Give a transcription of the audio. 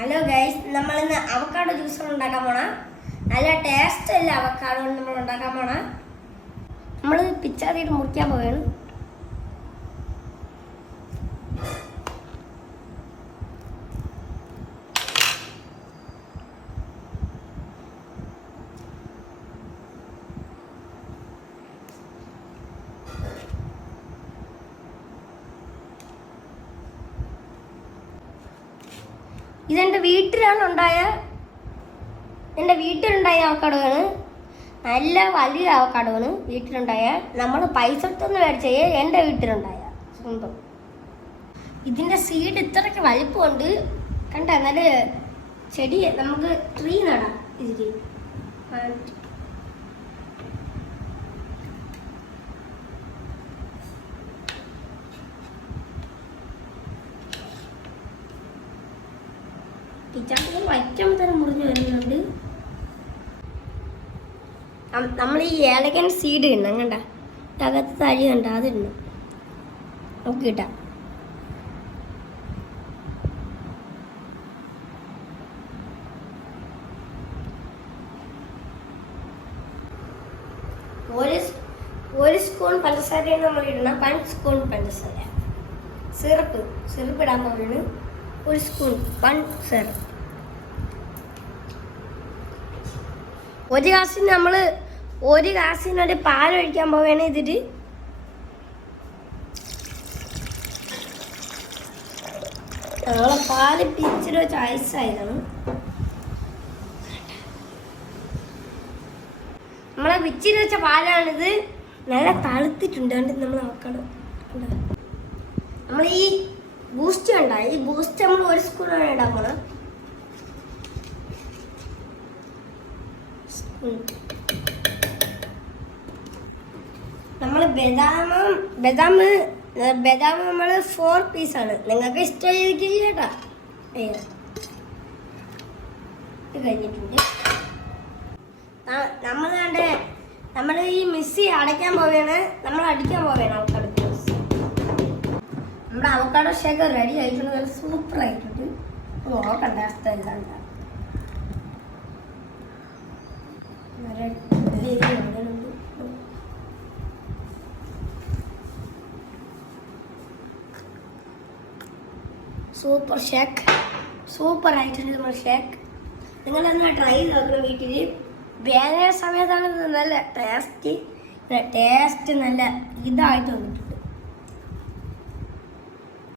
Hello guys, നമ്മളിന്ന് avocado juice ഉണ്ടാക്കാൻ പോണ. നല്ല ടേസ്റ്റ് അല്ല അവക്കാഡോ നമ്മൾ ഉണ്ടാക്കാൻ പോണ. നമ്മൾ പിച്ചാതിയിട്ട് മുറിക്കാൻ പോവുകയാണ്. ഇതെൻ്റെ വീട്ടിലുണ്ടായ അവക്കാഡോയാണ്. നല്ല വലിയ അവക്കാഡോയാണ് വീട്ടിലുണ്ടായ. നമ്മൾ പൈസ എടുത്തൊന്നും മേടിച്ചേ, എൻ്റെ വീട്ടിലുണ്ടായ സ്വന്തം. ഇതിൻ്റെ സീഡ് ഇത്രയ്ക്ക് വലിപ്പമുണ്ട്, കണ്ട. നല്ല ചെടി നമുക്ക് ട്രീ നടാം ഇതിൽ. പിച്ചാത്തികൾ വയ്ക്കുമ്പോൾ തന്നെ മുറിഞ്ഞു വരുന്നുണ്ട്. നമ്മൾ ഈ ഏലക്കൻ സീഡ് ഇടണം, കണ്ട. അകത്ത് തഴി കണ്ട, അതിടണം. നമുക്ക് കിട്ടാം. ഒരു സ്പൂൺ പഞ്ചസാരയാണ് നമ്മൾ ഇടണം. 1 സ്പൂൺ പഞ്ചസാര. സിറപ്പ് ഇടാൻ പോവുകയാണ്. 1 സ്പൂൺ പഞ്ചസാര. ഒരു ഗ്ലാസ്സിന് പാലൊഴിക്കാൻ പോവുകയാണ്. ഇതിൽ നമ്മളെ പാല് പിച്ചിട്ട് വെച്ച ഐസായതാണ്. നമ്മളെ പിച്ചിട്ട് വെച്ച പാലാണിത്. നല്ല തളുത്തിട്ടുണ്ട്. നമ്മൾ നോക്കണം. നമ്മൾ ഈ ബൂസ്റ്റ് കണ്ട, ഈ ബൂസ്റ്റ് നമ്മൾ 1 സ്പൂണാണ് ഇടാൻ പോണം. നമ്മൾ ബദാം നമ്മൾ 4 പീസാണ്. നിങ്ങൾക്ക് ഇഷ്ടം കേട്ടാ. ഇത് കഴിഞ്ഞിട്ടുണ്ട്. നമ്മൾ ഈ മിക്സി അടയ്ക്കാൻ പോവുകയാണ്. നമ്മൾ അടിക്കാൻ പോവുകയാണ് അവക്കാഡോ ജ്യൂസ്. നമ്മുടെ അവക്കാഡോ ഷേക്ക് റെഡി ആയിട്ടുണ്ട്. നല്ല സൂപ്പർ ആയിട്ടുണ്ട്. നോക്കണ്ട അവസ്ഥ എല്ലാം സൂപ്പർ ഷേക്ക്. സൂപ്പർ ആയിട്ടുണ്ട് നമ്മുടെ ഷേക്ക്. നിങ്ങളെന്നാ ട്രൈ ചെയ്ത് നോക്കണം വീട്ടിൽ. വേനൽ സമയത്താണ് നല്ല ടേസ്റ്റ് നല്ല ഇതായിട്ട് വന്നിട്ടുണ്ട്.